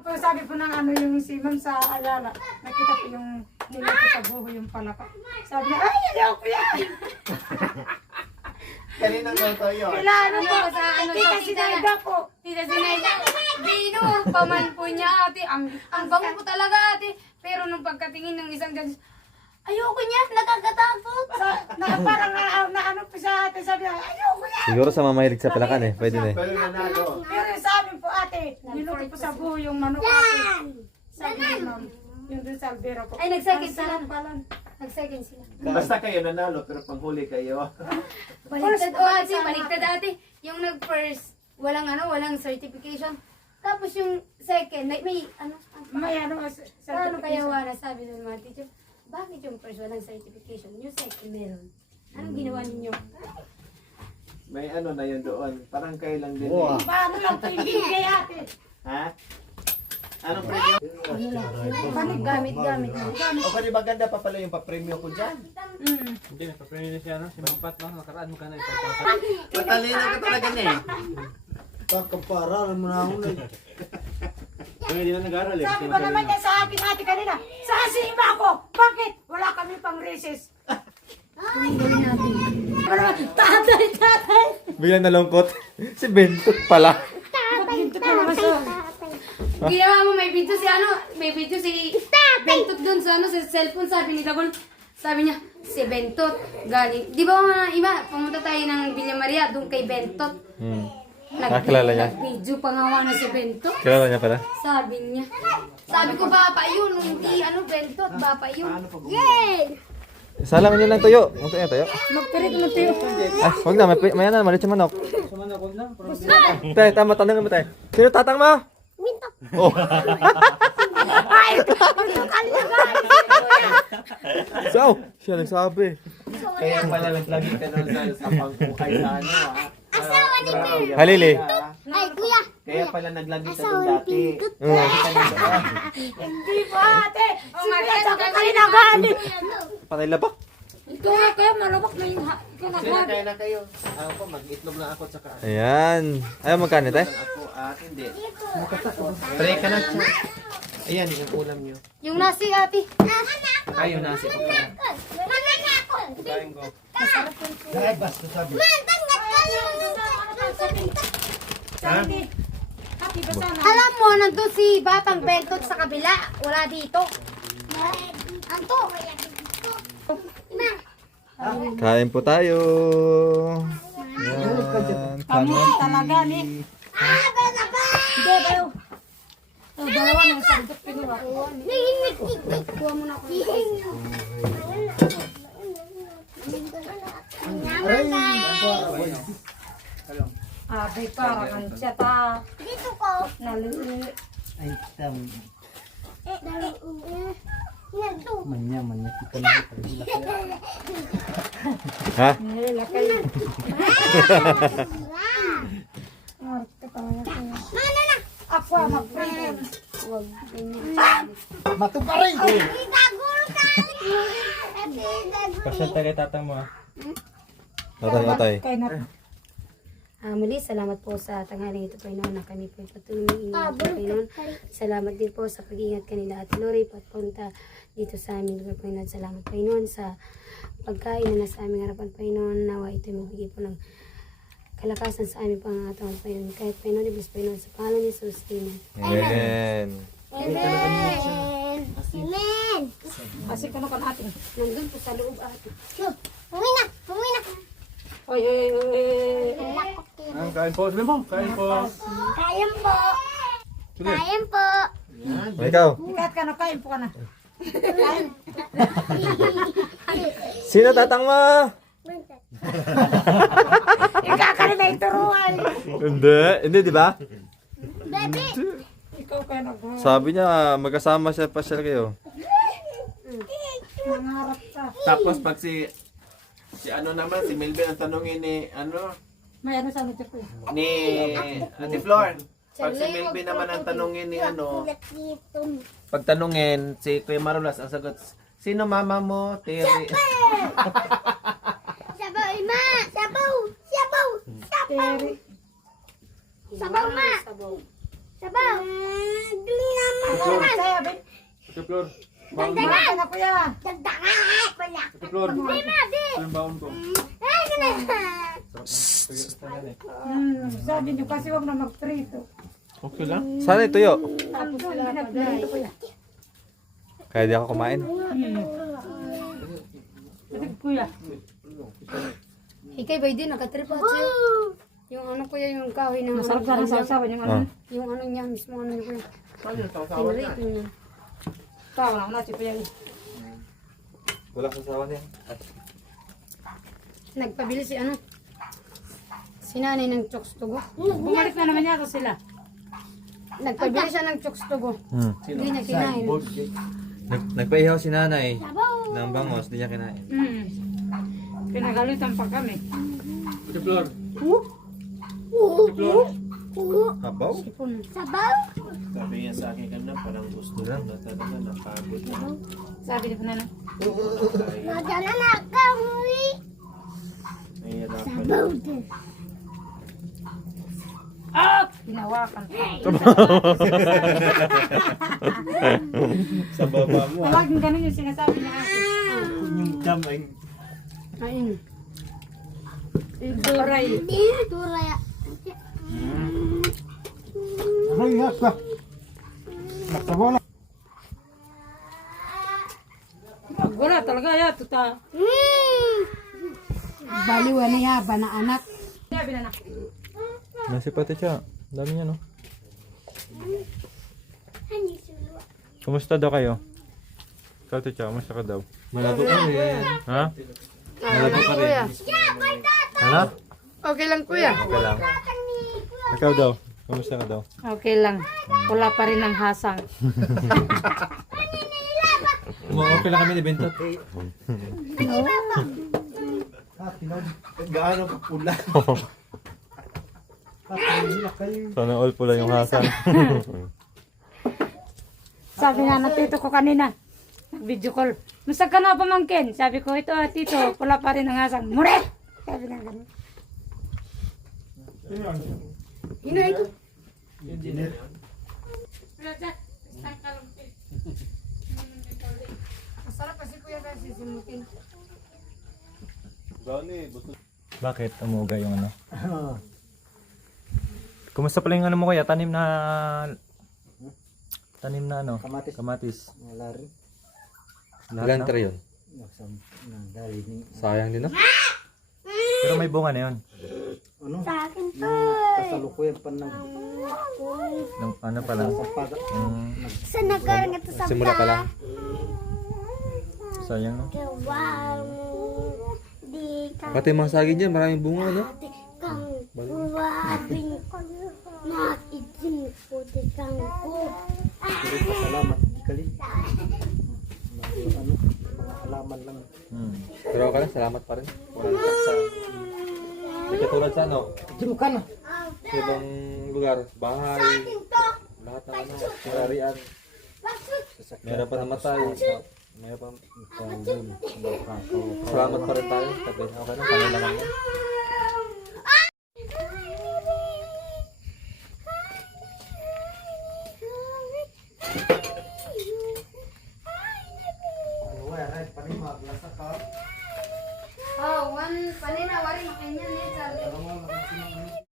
So, sabi po ng ano yung si Ma'am sa Ayala, nakita po yung nilato sa buho yung palaka. Sabi niya, ay, ayoko yan! Kaninang luto yun? Kila ano po, Sa ano, tita sa si tita Naida po. Tita Zinaida, binuhol pa man po niya ate. Ang bango po talaga ate. Pero nung pagkatingin ng isang judge, ayoko niya, nakakatakot. Parang na ano po sa ate, sabi niya, ayoko yan! Siguro sa mamahilig sa palakan eh. Pwede na eh. Pero nanalo. Pero yung sa amin po ate, niluto po sa buho yung manok ate. Sabi ni Ma'am, yung dun sa Alvera po. Ay, nag-second Ang sarap sila. pala. Nag-second sila. Basta kayo nanalo, pero panghuli kayo. Baligtad o ate, baligtad ate. Yung nag-first, walang certification. Tapos yung second, may ano, May ano, paano kaya wala sabi ng mga teacher, bakit yung first walang certification, yung second meron? Anong ginawa ninyo? May ano na yun doon. Parang kayo lang din. Wow. Eh. Paano lang po yung bigay ate? Ha? Anong premium? Gamit. O kani ba ganda pa pala yung pa-premium ko dyan? Hindi, nagpa-premium na siya, no? Si Mampat, no? Nakaraan mo ka na ito. Matalino ka talaga na eh. Kakampara, alam mo na ako na. Kaya hindi na nag-aaral eh. Sabi ba naman niya sa akin ate kanina, sa sima ako, bakit? Wala kami pang recess. Tatay. Biglang nalungkot. Si Bentot pala. Ginawa mo, may video si Bentot doon sa ano, sa cellphone, sabi ni Dagol, sabi niya, si Bentot, galing. Di ba mga iba, pumunta tayo ng Villa Maria, doon kay Bentot. Nakakilala niya? Video pa nga na si Bentot. Kilala niya pala. Sabi niya. Sabi ko, bapa yun, hindi ano, Bentot, bapa yun. Paano pag Salaman niyo lang tuyo. Ang tuyo. Magpirit mo tayo. Ay, wag na. May ano, malit yung manok. Suman ako na. Tay, tama. Tanongin mo tayo. Sino tatang mo? Oh. Ay, ito kanina. So, siya nagsabi. Kaya pala naglagi ka nun sa pangkukay sa ano ah. Asawa ni Halili. Ay, kuya. Kaya pala naglagi ka doon dati. Hindi po ate. Sumiyas ako kanina galing. Patay labak. Ito nga kaya malabak na yung Sila kaya na kayo. Ako po, mag-itlog na ako tsaka Ayan. Ayaw magkano tayo? ako hindi. Try ka na siya. Ayan, yung ulam nyo. Yung nasi ate. Kayo nasi ko pala. Kain ko. Dahil basta sabi. Sabi, happy ba sana? Alam mo, nandun si Batang Bentot sa kabila. Wala dito. Anto. Kain po tayo. Ayan. Kami talaga ni. Hindi, bayo. Oh, dalawa na yung sandok pinuha. Kuha mo na ako. Abay, parang ang tiyata. Dito ko. Nalili. Ay, tam. Nandito. Manya, kita na. Ha? Nalila kayo. Arte talaga kayo. Ako ang mag-friend. Huwag. Mato pa rin. Pasyal tayo kay tatang mo, ha? Atay. Kaya na. Muli, salamat po sa tanghaling ito, Panginoon, na kami po patuloy ingat po, Panginoon. Salamat din po sa pag-ingat kanila at Lori, papunta dito sa amin, Panginoon. Salamat, Panginoon, sa pagkain na nasa aming harapan, Panginoon. Nawa ito magbigay po ng kalakasan sa aming pangangatawan, Panginoon. Kahit, Panginoon, ibig Panginoon, sa pangalan ni Jesus, Amen. Amen. Amen! Kasi kung ano natin. Nandun po sa loob ate. Oy, oy, oy. Kain po. Sabi mo, kain po. Kain po! Kain po! Ikaw. Kahit ka na, kain po ka na. Sino tatang mo? Ikakali na ituruan. Hindi di ba? Ikaw kaya nag Sabi niya, magkasama siya pa siya kayo. nangarap ka. Tapos pag si ano naman, si Melvin ang tanongin ni ano, May ano sa nito ko. ni Ate Flor. Pag si Melvin naman ang tanongin ni ano, pag tanungin si Kuya Marulas ang sagot, sino mama mo? Terry. Sabaw, ima! Sabaw! Sabaw! Terry. Sabaw, ma! Sabaw! Sabaw! Dali Ate Flor. Baon ko. Kumain ka na kuya. Ate Flor. Anong baon ko? Sabi niyo kasi huwag na magprito. Okay lang. Sana ituyo. Tapos yung pinagprito kuya. Kaya di ako kumain. Ito kuya. Ikay ba din nakatripa siya? Yung ano kuya, yung kahoy ng Masarap na ng sausawan yung ano. yung ano niya, mismo ano niya kuya. Saan yung sausawan niya? Pinrito niya. Tawa lang natin kuya. Wala sa sawa niya. Nagpabili si ano? Si nanay ng chokes tugo. Bumalik na naman yata sila. Nagpabili siya ng chokes tugo. Hindi niya kinain. Nagpaihaw si nanay ng bangos, di niya kinain. Pinagalitan pa kami. Ate Flor. Ate Flor. Habaw? Sipon. Sabi niya sa akin kanina, parang gusto na talaga, napagod na. Sabi niya pa na. Nahihirapan na. Ah! Hinawakan pa. Sa baba mo. Laging ganun yung sinasabi niya. Yung damay. Ayun. Aray. Aray nga ka. Nakawala. Wala talaga ya. Tuta. Baliwa niya ba na anak? Sabi na na. Nasi pati siya. Dami niya, no? Kumusta daw kayo? Ikaw, Ticha, kumusta ka daw? Malabo pa rin. Ha? Malabo pa rin. Ano? Okay lang kuya. Okay lang. Ikaw daw, kumusta ka daw? Okay lang. Wala pa rin ang hasang. Okay lang kami ni Bentot. Gaano ka pula? Sana all pula yung hasang. Sabi nga ng tito ko kanina. Video call. Musta ka na pamangkin? Sabi ko, ito tito, wala pa rin ang hasang. Muret! Sabi nga ganun. Ina ito. Masarap kasi kuya kasi simutin. Bakit? Umuga yung ano? Kumusta pala yung ano mo kuya? Tanim na ano? Kamatis. Kamatis. Wala rin. Ilan tray yun? Dali ni. Sayang din, no? Pero may bunga na yun. Ano? Kasalukuyan pa ng Nung, ano pa lang? sampaga. Simula pa lang. Sayang, no? Pati mga saging dyan, maraming bunga, no? Pero pasalamat. Kali. Ano? Halaman lang. Pero okay lang, salamat pa rin. Walang saksa. Hindi katulad sa ano? Sa ibang lugar, bahay, lahat ng ano, kararian. Meron pa namatay. Meron pa. Salamat pa rin tayo. Sabi, okay lang, kami naman yan.